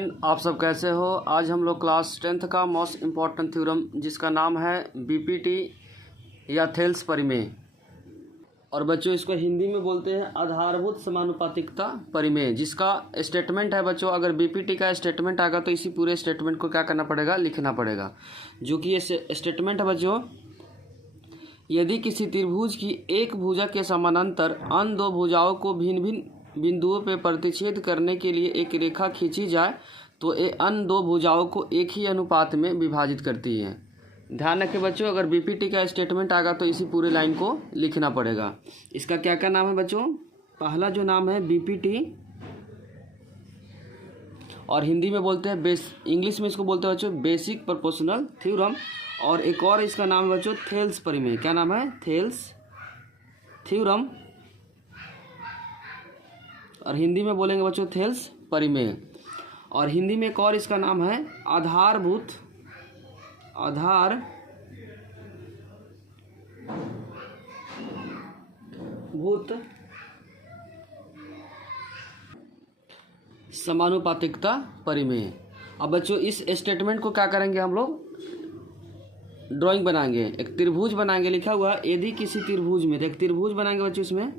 आप सब कैसे हो। आज हम लोग क्लास 10th का मोस्ट इम्पॉर्टेंट थ्योरम जिसका नाम है बीपीटी या थेल्स परिमेय, और बच्चों इसको हिंदी में बोलते हैं आधारभूत समानुपातिकता परिमेय, जिसका स्टेटमेंट है बच्चों, अगर बीपीटी का स्टेटमेंट आएगा तो इसी पूरे स्टेटमेंट को क्या करना पड़ेगा, लिखना पड़ेगा। जो कि ये स्टेटमेंट है बच्चों, यदि किसी त्रिभुज की एक भुजा के समानांतर अन्य दो भुजाओं को भिन्न भिन्न बिंदुओं पर प्रतिच्छेद करने के लिए एक रेखा खींची जाए तो ये अन्य दो भुजाओं को एक ही अनुपात में विभाजित करती है। ध्यान रखें बच्चों, अगर बीपीटी का स्टेटमेंट आएगा तो इसी पूरे लाइन को लिखना पड़ेगा। इसका क्या क्या नाम है बच्चों? पहला जो नाम है बीपीटी, और हिंदी में बोलते हैं इंग्लिश में इसको बोलते हैं बच्चों बेसिक प्रोपोर्शनल थ्योरम, और एक और इसका नाम है बच्चों थेल्स परिमेय। क्या नाम है? थेल्स थ्योरम, और हिंदी में बोलेंगे बच्चों थेल्स परिमेय। और हिंदी में एक और इसका नाम है आधारभूत समानुपातिकता परिमेय। अब बच्चों इस स्टेटमेंट को क्या करेंगे, हम लोग ड्राइंग बनाएंगे, एक त्रिभुज बनाएंगे। लिखा हुआ है यदि किसी त्रिभुज में, तो एक त्रिभुज बनाएंगे बच्चों। इसमें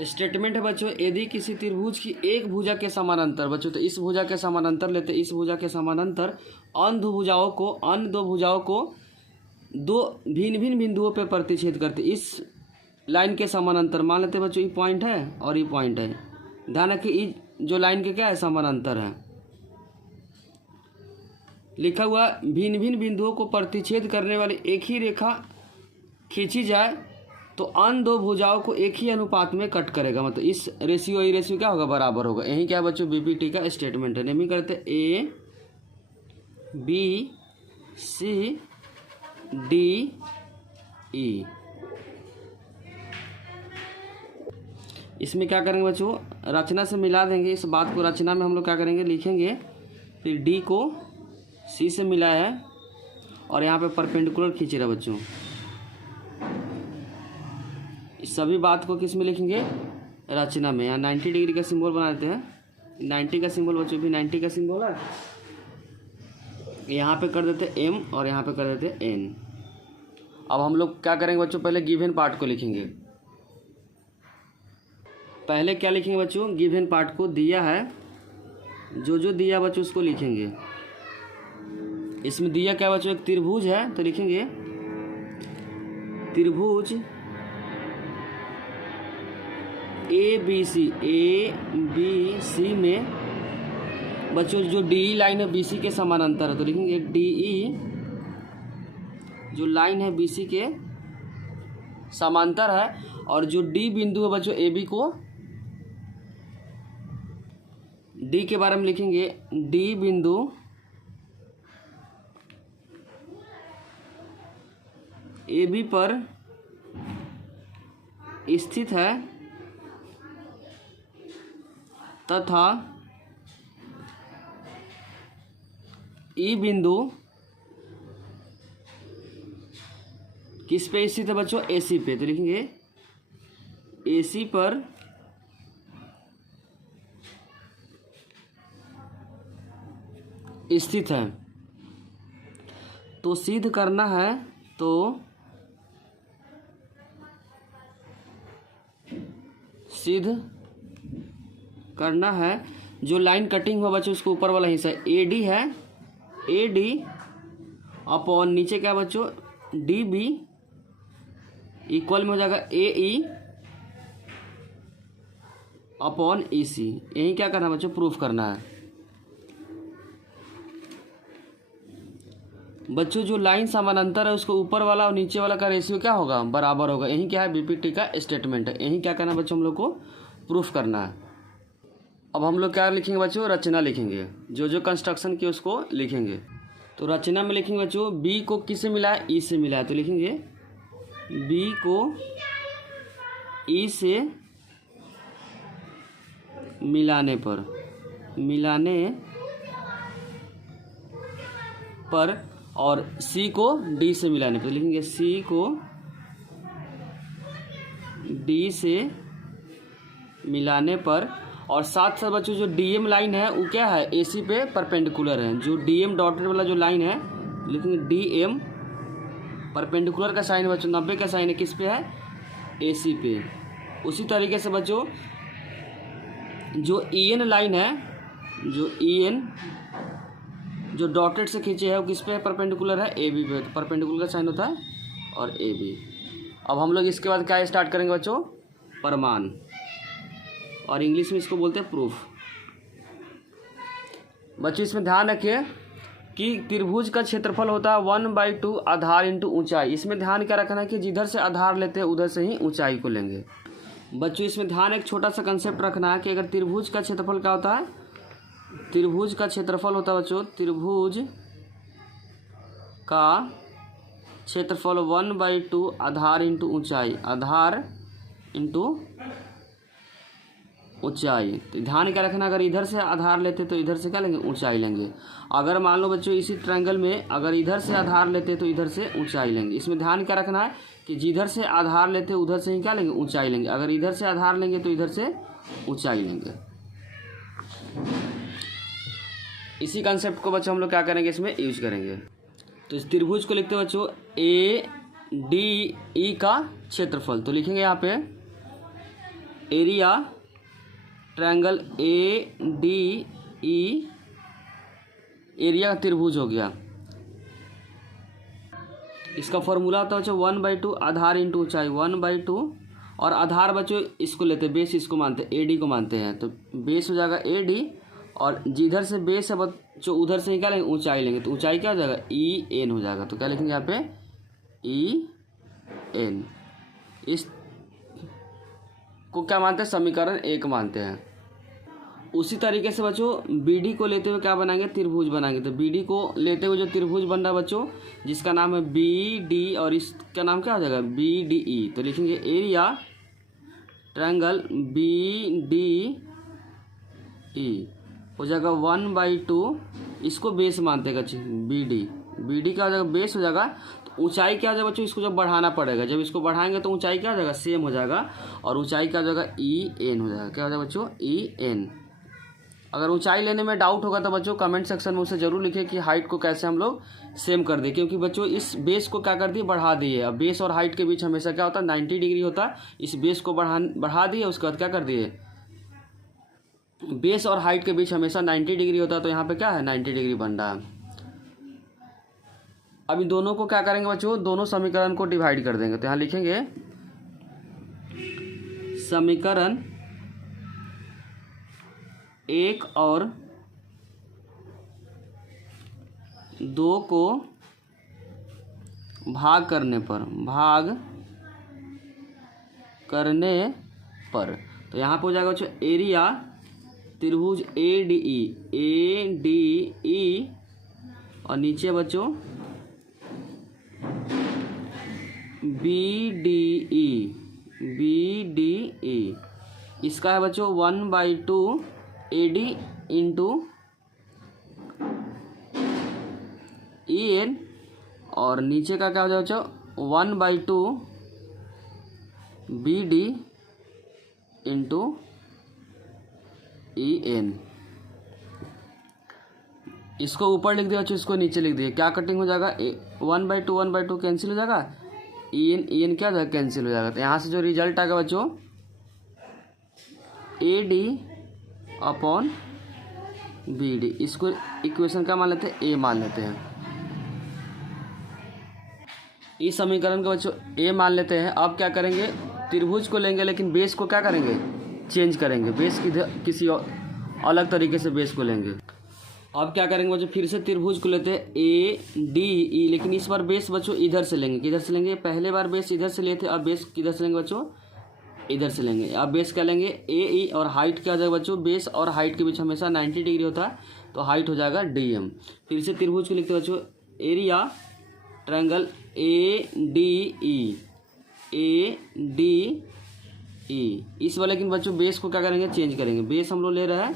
स्टेटमेंट है बच्चों, यदि किसी त्रिभुज की एक भुजा के समानांतर, बच्चों तो इस भुजा के समानांतर लेते, इस भुजा के समानांतर अन्य दो भुजाओं को दो भिन्न भिन्न बिंदुओं पर प्रतिच्छेद करते। इस लाइन के समानांतर मान लेते बच्चों, ये पॉइंट है और ये पॉइंट है। ध्यान रखिए जो लाइन के क्या है, समानांतर है। लिखा हुआ भिन्न भिन्न बिंदुओं को प्रतिच्छेद करने वाली एक ही रेखा खींची जाए तो अन्य दो भुजाओं को एक ही अनुपात में कट करेगा। मतलब इस रेशियो क्या होगा, बराबर होगा। यही क्या बच्चों बीपीटी का स्टेटमेंट है। नेमी करते A B C D E. इसमें क्या करेंगे बच्चों, रचना से मिला देंगे इस बात को। रचना में हम लोग क्या करेंगे, लिखेंगे, फिर डी को सी से मिला है और यहाँ पे परपेंडिकुलर खींच रहा बच्चों। इस सभी बात को किस में लिखेंगे, रचना में। यहाँ 90 डिग्री का सिंबल बना देते हैं। 90 का सिंबल बच्चों, भी 90 का सिंबल है। यहाँ पे कर देते एम और यहाँ पे कर देते एन। अब हम लोग क्या करेंगे बच्चों, पहले गिवन पार्ट को लिखेंगे। पहले क्या लिखेंगे बच्चों, गिवन पार्ट को दिया है, जो दिया बच्चों उसको लिखेंगे। इसमें दिया क्या बच्चों, एक त्रिभुज है तो लिखेंगे त्रिभुज ए बी सी में बच्चों जो डी लाइन है बीसी के समानांतर है तो लिखेंगे डी। जो लाइन है बीसी के समांतर है, और जो डी बिंदु है बच्चों ए बी को, डी के बारे में लिखेंगे डी बिंदु ए बी पर स्थित है तथा ई बिंदु किस पे स्थित है बच्चों, एसी पे। तो लिखेंगे एसी पर स्थित है। तो सिद्ध करना है, तो सिद्ध करना है जो लाइन कटिंग हुआ बच्चों उसको ऊपर वाला हिस्सा एडी है, एडी अपॉन नीचे क्या बच्चों डी बी इक्वल में हो जाएगा ए ई अपॉन ई सी। यही क्या करना है बच्चों, प्रूफ करना है। बच्चों जो लाइन समानांतर है उसको ऊपर वाला और नीचे वाला का रेशियो क्या होगा, बराबर होगा। यही क्या है, बीपीटी का स्टेटमेंट है। यही क्या करना है बच्चों, हम लोग को प्रूफ करना है। अब हम लोग क्या लिखेंगे बच्चों, रचना लिखेंगे। जो कंस्ट्रक्शन की उसको लिखेंगे। तो रचना में लिखेंगे बच्चों बी को किससे मिला है, ई से मिला है। तो लिखेंगे बी को ई से मिलाने पर और सी को डी से मिलाने पर। लिखेंगे सी को डी से मिलाने पर, और साथ साथ बच्चों जो डीएम लाइन है वो क्या है, एसी पे परपेंडिकुलर है। जो डीएम डॉटेड वाला जो लाइन है लेकिन डीएम परपेंडिकुलर का साइन बच्चों 90 का साइन है किस पे है, एसी पे। उसी तरीके से बच्चों जो ईएन लाइन है, जो ईएन जो डॉटेड से खींचे है वो किस पे है, परपेंडिकुलर है, ए बी पे। तो परपेंडिकुलर का साइन होता है और ए बी। अब हम लोग इसके बाद क्या स्टार्ट करेंगे बच्चों, प्रमाण, और इंग्लिश में इसको बोलते हैं प्रूफ। बच्चों इसमें ध्यान रखिए कि त्रिभुज का क्षेत्रफल होता है 1/2 आधार इंटू ऊंचाई। इसमें ध्यान क्या रखना है कि जिधर से आधार लेते हैं उधर से ही ऊंचाई को लेंगे। बच्चों इसमें ध्यान एक छोटा सा कंसेप्ट रखना है कि अगर त्रिभुज का क्षेत्रफल क्या होता है, त्रिभुज का क्षेत्रफल होता है बच्चों, त्रिभुज का क्षेत्रफल 1/2 आधार इंटू ऊंचाई, आधार इंटू ऊंचाई। तो ध्यान क्या रखना, अगर इधर से आधार लेते तो इधर से क्या लेंगे, ऊंचाई लेंगे। अगर मान लो बच्चों इसी ट्रायंगल में अगर इधर से आधार लेते तो इधर से ऊंचाई लेंगे। इसमें ध्यान क्या रखना है कि जिधर से आधार लेते उधर से ही क्या लेंगे, ऊंचाई लेंगे। अगर इधर से आधार लेंगे तो इधर से ऊंचाई लेंगे। इसी कंसेप्ट को बच्चों हम लोग क्या करेंगे, इसमें यूज करेंगे। तो इस त्रिभुज को लिखते हैं बच्चों ए डी ई का क्षेत्रफल। तो लिखेंगे यहाँ पे area triangle A D E, area का त्रिभुज हो गया। इसका फॉर्मूला होता है बच्चों 1/2 आधार इंटू ऊंचाई, 1/2, और आधार बच्चों इसको लेते हैं, बेस इसको मानते हैं, एडी को मानते हैं। तो बेस हो जाएगा एडी, और जिधर से बेस है बच्चों उधर से ही क्या लेंगे, ऊंचाई लेंगे। तो ऊंचाई क्या हो जाएगा, ई एन हो जाएगा। तो क्या लिखेंगे यहाँ पे, ई एन। इस को क्या मानते हैं, समीकरण 1 मानते हैं। उसी तरीके से बच्चों बीडी को लेते हुए क्या बनाएंगे, त्रिभुज बनाएंगे। तो बीडी को लेते हुए जो त्रिभुज बन रहा है बच्चों, जिसका नाम है बी डी, और इसका नाम क्या हो जाएगा, बी डी ई। तो लिखेंगे area triangle B D E हो जाएगा 1/2, इसको बेस मानते हैं बी डी क्या हो जाएगा, बेस हो जाएगा। तो ऊंचाई क्या हो जाएगा बच्चों, इसको जब बढ़ाना पड़ेगा, जब इसको बढ़ाएंगे तो ऊंचाई क्या हो जाएगा, सेम हो जाएगा, और ऊंचाई क्या हो जाएगा, ई एन हो जाएगा। क्या हो जाएगा बच्चों, ई एन। अगर ऊंचाई लेने में डाउट होगा तो बच्चों कमेंट सेक्शन में उसे जरूर लिखिए कि हाइट को कैसे हम लोग सेम कर दें, क्योंकि बच्चों इस बेस को क्या कर दिए, बढ़ा दिए। अब बेस और हाइट के बीच हमेशा क्या होता है, 90 डिग्री होता है। इस बेस को बढ़ा दिए, उसके बाद क्या कर दिए, बेस और हाइट के बीच हमेशा 90 डिग्री होता है। तो यहाँ पे क्या है, 90 डिग्री बन रहा है। अब इन दोनों को क्या करेंगे बच्चों, दोनों समीकरण को डिवाइड कर देंगे। तो यहाँ लिखेंगे समीकरण 1 और 2 को भाग करने पर, तो यहाँ पे हो जाएगा बच्चों एरिया त्रिभुज ए डी ई, और नीचे बच्चों बी डी ई। इसका है बच्चों 1/2 A D into E N, और नीचे का क्या हो जाएगा बच्चों 1/2 B D into E N. इसको ऊपर लिख दिया बच्चों, इसको नीचे लिख दिया। क्या कटिंग हो जाएगा, 1/2 कैंसिल हो जाएगा, ई एन क्या हो जाएगा, कैंसिल हो जाएगा। तो यहाँ से जो रिजल्ट आएगा बच्चों A D upon B D, इसको इक्वेशन क्या मान लेते हैं, ए मान लेते हैं। इस समीकरण को बच्चों ए मान लेते हैं। अब क्या करेंगे, त्रिभुज को लेंगे लेकिन बेस को क्या करेंगे, चेंज करेंगे। बेस किसी अलग तरीके से बेस को लेंगे। अब क्या करेंगे बच्चों, फिर से त्रिभुज को लेते हैं ए डी ई, लेकिन इस बार बेस बच्चों इधर से लेंगे। किधर से लेंगे, पहले बार बेस इधर से लिए थे, अब बेस किधर से लेंगे बच्चों, इधर से लेंगे। अब बेस क्या लेंगे, ए ई, और हाइट क्या हो जाएगा बच्चों, बेस और हाइट के बीच हमेशा 90 डिग्री होता है, तो हाइट हो जाएगा डी एम। फिर से त्रिभुज को लिखते हैं बच्चों area triangle A D E. इस वाले लेकिन बच्चों बेस को क्या करेंगे, चेंज करेंगे। बेस हम लोग ले रहे हैं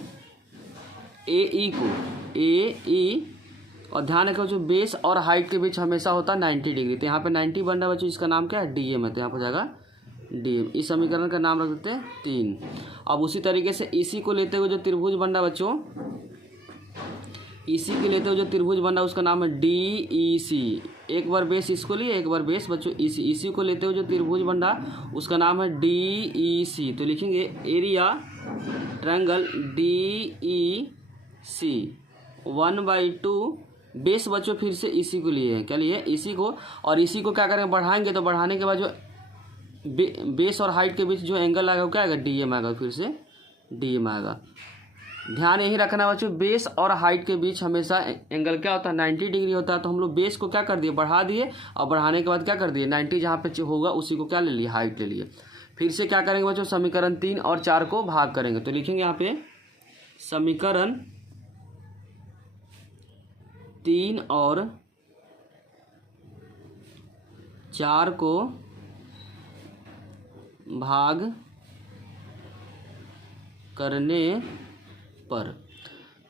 ए ई को, ए ई, और ध्यान रखें बच्चों बेस और हाइट के बीच हमेशा होता है 90 डिग्री। तो यहाँ पे 90 बन रहा है बच्चों, इसका नाम क्या है, डी एम है। तो यहाँ पर हो जाएगा डीएम। इस समीकरण का नाम रख देते हैं 3। अब उसी तरीके से इसी को लेते हुए जो त्रिभुज बन रहा बच्चों, इसी के लेते हुए जो त्रिभुज बन रहा उसका नाम है DEC। एक बार बेस इसको लिए, एक बार बेस बच्चों इसी को लेते हुए जो त्रिभुज बन रहा उसका नाम है DEC। तो लिखेंगे एरिया ट्रायंगल DEC 1/2 बेस बच्चों फिर से इसी को लिए है, क्या लिए इसी को, और इसी को क्या करेंगे बढ़ाएंगे, तो बढ़ाने के बाद जो बेस और हाइट के बीच जो एंगल आएगा वो क्या आएगा, DM आएगा, फिर से DM आएगा। ध्यान यही रखना बच्चों, बेस और हाइट के बीच हमेशा एंगल क्या होता है, 90 डिग्री होता है। तो हम लोग बेस को क्या कर दिए, बढ़ा दिए, और बढ़ाने के बाद क्या कर दिए, 90 जहाँ पे होगा उसी को क्या ले लिए, हाइट ले लिए। फिर से क्या करेंगे बच्चों, समीकरण 3 और 4 को भाग करेंगे। तो लिखेंगे यहाँ पे समीकरण 3 और 4 को भाग करने पर,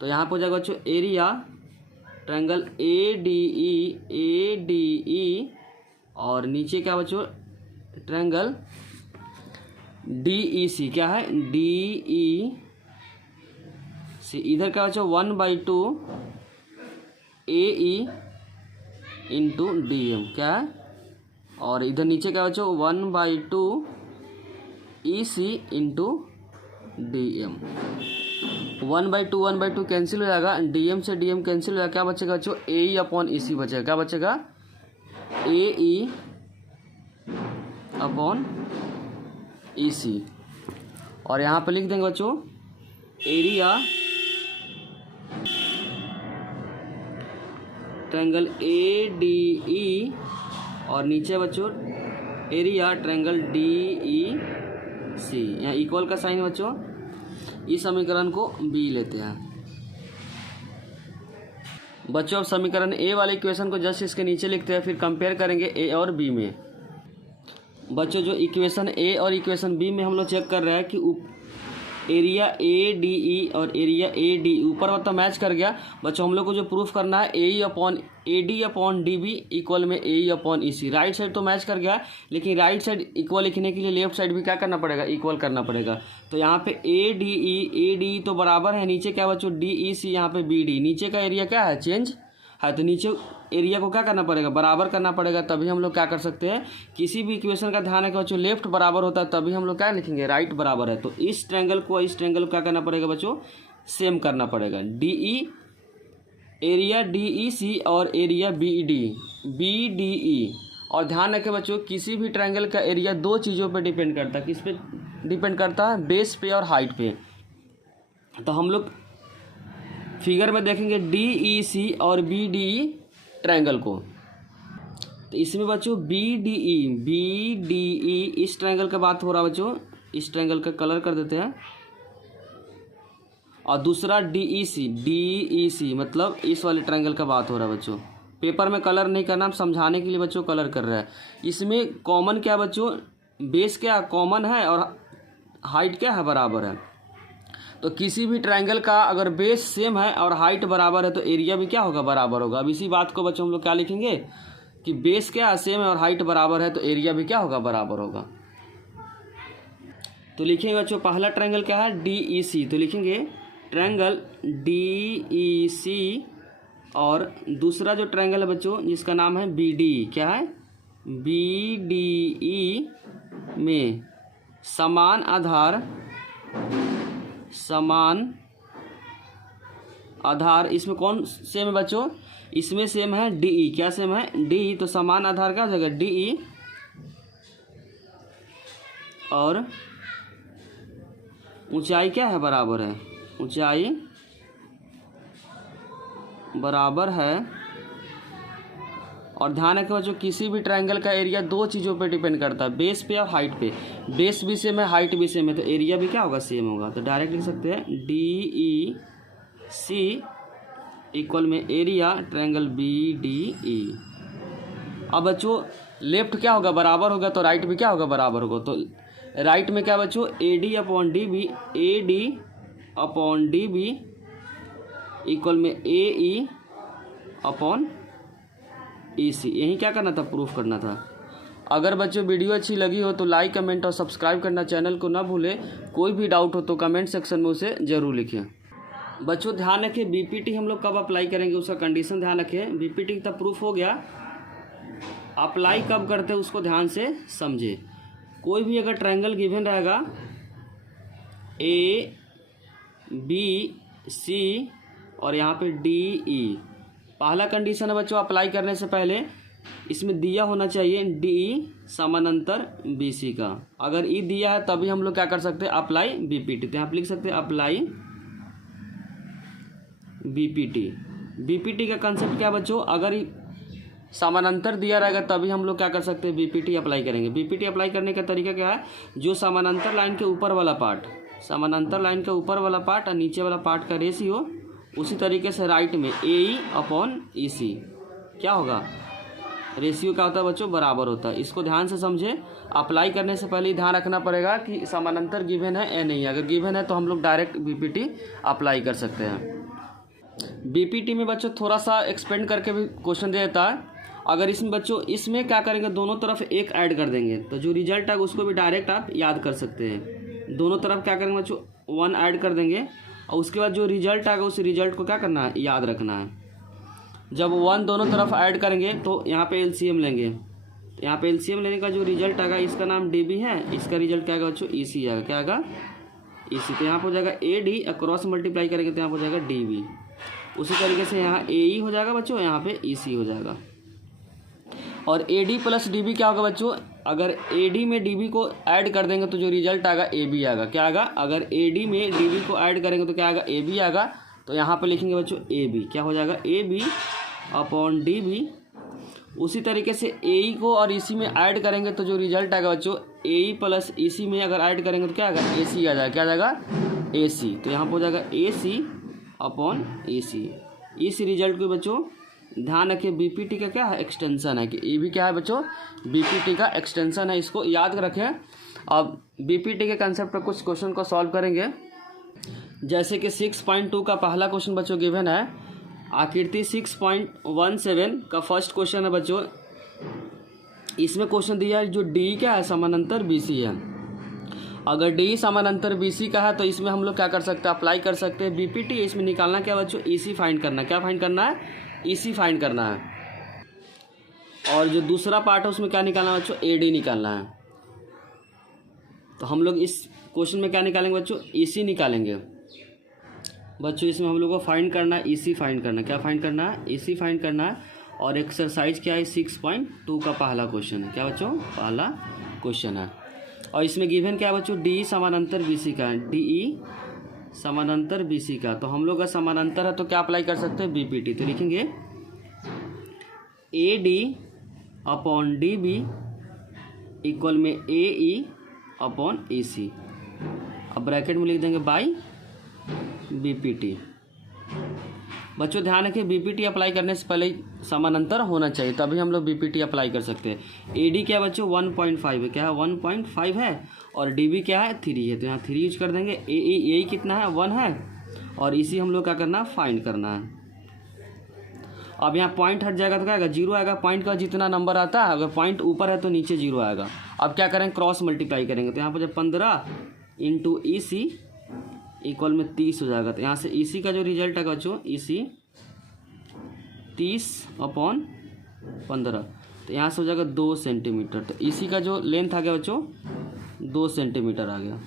तो यहाँ पर हो जाएगा बच्चों एरिया ट्रायंगल ADE और नीचे क्या बच्चों ट्रायंगल DEC, क्या है DEC। इधर क्या बच्चों 1/2 AE इंटू DM, क्या है, और इधर नीचे क्या बच्चों 1/2 EC इंटू DM। 1/2 कैंसिल हो जाएगा, DM से DM कैंसिल हो जाएगा, क्या बचेगा बच्चों AE/EC बचेगा, क्या बचेगा AE/EC। और यहाँ पे लिख देंगे बच्चों एरिया ट्रायंगल ADE और नीचे बच्चों एरिया ट्रायंगल DEC। यहाँ इक्वल का साइन बच्चों, इस समीकरण को B लेते हैं बच्चों। अब समीकरण A वाले इक्वेशन को जस्ट इसके नीचे लिखते हैं, फिर कंपेयर करेंगे A और B में। बच्चों जो इक्वेशन A और इक्वेशन B में हम लोग चेक कर रहे हैं कि एरिया ADE और एरिया AD ऊपर वाला मैच कर गया। बच्चों हम लोग को जो प्रूफ करना है AD/DB इक्वल में AE/EC। राइट साइड तो मैच कर गया, लेकिन राइट साइड इक्वल लिखने के लिए लेफ्ट साइड भी क्या करना पड़ेगा, इक्वल करना पड़ेगा। तो यहाँ पे ADE तो बराबर है, नीचे क्या बच्चों DEC, यहाँ पे BD, नीचे का एरिया क्या है चेंज है, तो नीचे एरिया को क्या करना पड़ेगा, बराबर करना पड़ेगा। तभी हम लोग क्या कर सकते हैं, किसी भी इक्वेशन का ध्यान है कि बच्चों लेफ्ट बराबर होता है, तभी हम लोग क्या लिखेंगे, राइट बराबर है। तो इस ट्रायंगल को इस ट्रायंगल को क्या करना पड़ेगा बच्चों, सेम करना पड़ेगा। एरिया DEC और एरिया BDE। और ध्यान रखें बच्चों, किसी भी ट्रायंगल का एरिया दो चीज़ों पर डिपेंड करता है। किस पे डिपेंड करता है, बेस पे और हाइट पे। तो हम लोग फिगर में देखेंगे DEC और BDE ट्रायंगल को। तो इसमें बच्चों BDE इस ट्रायंगल का बात हो रहा है बच्चों, इस ट्रायंगल का कलर कर देते हैं। और दूसरा DEC मतलब इस वाले ट्रायंगल का बात हो रहा है बच्चों। पेपर में कलर नहीं करना, हम समझाने के लिए बच्चों कलर कर रहा है। इसमें कॉमन क्या बच्चों, बेस क्या कॉमन है और हाइट क्या है, बराबर है। तो किसी भी ट्रायंगल का अगर बेस सेम है और हाइट बराबर है तो एरिया भी क्या होगा, बराबर होगा। अब इसी बात को बच्चों हम लोग क्या लिखेंगे कि बेस क्या सेम है और हाइट बराबर है तो एरिया भी क्या होगा, बराबर होगा। तो लिखेंगे बच्चों पहला ट्रायंगल क्या है, DEC। तो लिखेंगे ट्रायंगल DEC और दूसरा जो ट्रायंगल है बच्चों जिसका नाम है BDE, क्या है BDE में समान आधार इसमें कौन सेम है बच्चों, इसमें सेम है DE, क्या सेम है DE। तो समान आधार क्या हो जाएगा DE और ऊंचाई क्या है, बराबर है, ऊंचाई बराबर है। और ध्यान रखें बच्चों किसी भी ट्रायंगल का एरिया दो चीज़ों पे डिपेंड करता है, बेस पे और हाइट पे। बेस भी सेम है, हाइट भी सेम है, तो एरिया भी क्या होगा, सेम होगा। तो डायरेक्ट लिख सकते हैं DEC इक्वल में एरिया ट्रायंगल BDE। अब बच्चों लेफ्ट क्या होगा, बराबर होगा, तो राइट भी क्या होगा, बराबर होगा। तो राइट में क्या बच्चों AD/DB इक्वल में AE/EC। यही क्या करना था, प्रूफ करना था। अगर बच्चों वीडियो अच्छी लगी हो तो लाइक, कमेंट और सब्सक्राइब करना चैनल को ना भूलें। कोई भी डाउट हो तो कमेंट सेक्शन में उसे ज़रूर लिखें। बच्चों ध्यान रखें, बीपीटी हम लोग कब अप्लाई करेंगे उसका कंडीशन ध्यान रखें। बीपीटी का प्रूफ हो गया, अप्लाई कब करते हैं उसको ध्यान से समझे। कोई भी अगर ट्रायंगल गिवन रहेगा ए बी सी और यहाँ पे डी ई, पहला कंडीशन है बच्चों अप्लाई करने से पहले इसमें दिया होना चाहिए डी समानांतर बी सी का। अगर ई दिया है तभी हम लोग क्या कर सकते हैं, अप्लाई बीपीटी। तो यहाँ पे लिख सकते हैं अप्लाई बीपीटी। बीपीटी का कंसेप्ट क्या बच्चों, अगर समानांतर दिया रहेगा तभी हम लोग क्या कर सकते हैं, बीपीटी अप्लाई करेंगे। बीपीटी अप्लाई करने का तरीका क्या है, जो समानांतर लाइन के ऊपर वाला पार्ट, समानांतर लाइन के ऊपर वाला पार्ट और नीचे वाला पार्ट का रेशियो उसी तरीके से राइट में ए अपॉन ई सी क्या होगा, रेशियो क्या होता है बच्चों, बराबर होता है। इसको ध्यान से समझे। अप्लाई करने से पहले ही ध्यान रखना पड़ेगा कि समानांतर गिवन है या नहीं। अगर गिवन है तो हम लोग डायरेक्ट बीपीटी अप्लाई कर सकते हैं। बीपीटी में बच्चों थोड़ा सा एक्सपेंड करके भी क्वेश्चन दे देता है। अगर इसमें बच्चों इसमें क्या करेंगे, दोनों तरफ एक ऐड कर देंगे तो जो रिजल्ट आएगा उसको भी डायरेक्ट आप याद कर सकते हैं। दोनों तरफ क्या करेंगे बच्चों, 1 ऐड कर देंगे और उसके बाद जो रिजल्ट आएगा उस रिजल्ट को क्या करना है, याद रखना है। जब 1 दोनों तरफ ऐड करेंगे तो यहाँ पे एलसीएम लेंगे। तो यहाँ पे एलसीएम लेने का जो रिजल्ट आएगा, इसका नाम डीबी है, इसका रिजल्ट क्या आएगा बच्चों, ईसी आएगा। क्या आएगा, ईसी। तो यहाँ पर हो जाएगा ए डी, क्रॉस मल्टीप्लाई करेंगे तो यहाँ पर हो जाएगा डीबी। उसी तरीके से यहाँ ए ई हो जाएगा बच्चों, यहाँ पे ईसी हो जाएगा। और A D plus D B क्या होगा बच्चों, अगर ए डी में डी बी को ऐड कर देंगे तो जो रिजल्ट आएगा ए बी आएगा। क्या आएगा, अगर ए डी में डी बी को ऐड करेंगे तो क्या आएगा, ए बी आएगा। तो यहाँ पे लिखेंगे बच्चों ए बी, क्या हो जाएगा, A B upon D B. उसी तरीके से ए ई को और इसी में ऐड करेंगे तो जो रिजल्ट आएगा बच्चों, ए ई प्लस ई सी में अगर ऐड करेंगे तो क्या आएगा, ए सी आ जाएगा। क्या आ जाएगा, ए सी। तो यहाँ पर हो जाएगा ए सी अपॉन ए सी। इस रिजल्ट को बच्चों ध्यान रखिए, बीपीटी का क्या है, एक्सटेंशन है। कि ये भी क्या है बच्चों, बीपीटी का एक्सटेंशन है, इसको याद रखें। अब बीपीटी के कंसेप्ट पर कुछ क्वेश्चन को सॉल्व करेंगे। जैसे कि 6.2 का पहला क्वेश्चन बच्चों गिवन है। आकृति 6.17 का फर्स्ट क्वेश्चन है बच्चों। इसमें क्वेश्चन दिया है जो डी क्या है, समानांतर बीसी है। अगर डी समानांतर बीसी का है तो इसमें हम लोग क्या कर सकते हैं, अप्लाई कर सकते हैं बीपीटी। इसमें निकालना क्या बच्चों, ईसी फाइंड करना। क्या फाइंड करना है, ईसी फाइंड करना है। और जो दूसरा पार्ट है उसमें क्या निकालना है बच्चों, एडी निकालना है। तो हम लोग इस क्वेश्चन में क्या निकालेंगे बच्चों, ईसी निकालेंगे बच्चों। इसमें हम लोग को फाइंड करना है, ईसी फाइंड करना है। क्या फाइंड करना है, ईसी फाइंड करना है। और एक्सरसाइज क्या है, 6.2 का पहला क्वेश्चन है। क्या बच्चों, पहला क्वेश्चन है। और इसमें गिवन क्या है बच्चों, डी समानांतर बीसी का है, डी ई समानांतर बीसी का। तो हम लोग का समानांतर है तो क्या अप्लाई कर सकते हैं, बीपीटी। तो लिखेंगे A D upon D B equal में ए ई अपॉन ए सी। अब ब्रैकेट में लिख देंगे बाई बीपीटी। बच्चों ध्यान रखिए, बीपीटी अप्लाई करने से पहले समानांतर होना चाहिए, तभी हम लोग बीपीटी अप्लाई कर सकते हैं। एडी क्या है बच्चों, 1.5 है। क्या है, 1.5 है। और डीबी क्या है, 3 है। तो यहाँ 3 यूज कर देंगे। ए कितना है, 1 है। और इसी हम लोग क्या करना है, फाइंड करना है। अब यहाँ पॉइंट हट जाएगा तो क्या आएगा, 0 आएगा। पॉइंट का जितना नंबर आता है, अगर पॉइंट ऊपर है तो नीचे 0 आएगा। अब क्या करेंगे, क्रॉस मल्टीप्लाई करेंगे। तो यहाँ पर जब 15 इंटू ई सी इक्वल में 30 हो जाएगा। तो यहाँ से ई सी का जो रिजल्ट आएगा बच्चों, ई सी 30 अपॉन 15। तो यहाँ से हो जाएगा 2 सेंटीमीटर। तो ई सी का जो लेंथ आ गया बच्चों, 2 सेंटीमीटर आ गया।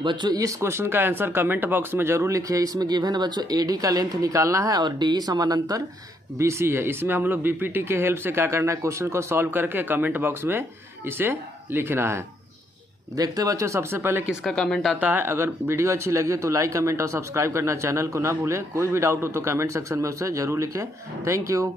बच्चों इस क्वेश्चन का आंसर कमेंट बॉक्स में जरूर लिखिए। इसमें गिवन है बच्चों एडी का लेंथ निकालना है और डी समानांतर बीसी है। इसमें हम लोग बीपीटी के हेल्प से क्या करना है, क्वेश्चन को सॉल्व करके कमेंट बॉक्स में इसे लिखना है। देखते बच्चों सबसे पहले किसका कमेंट आता है। अगर वीडियो अच्छी लगी तो लाइक, कमेंट और सब्सक्राइब करना चैनल को ना भूलें। कोई भी डाउट हो तो कमेंट सेक्शन में उसे ज़रूर लिखें। Thank you.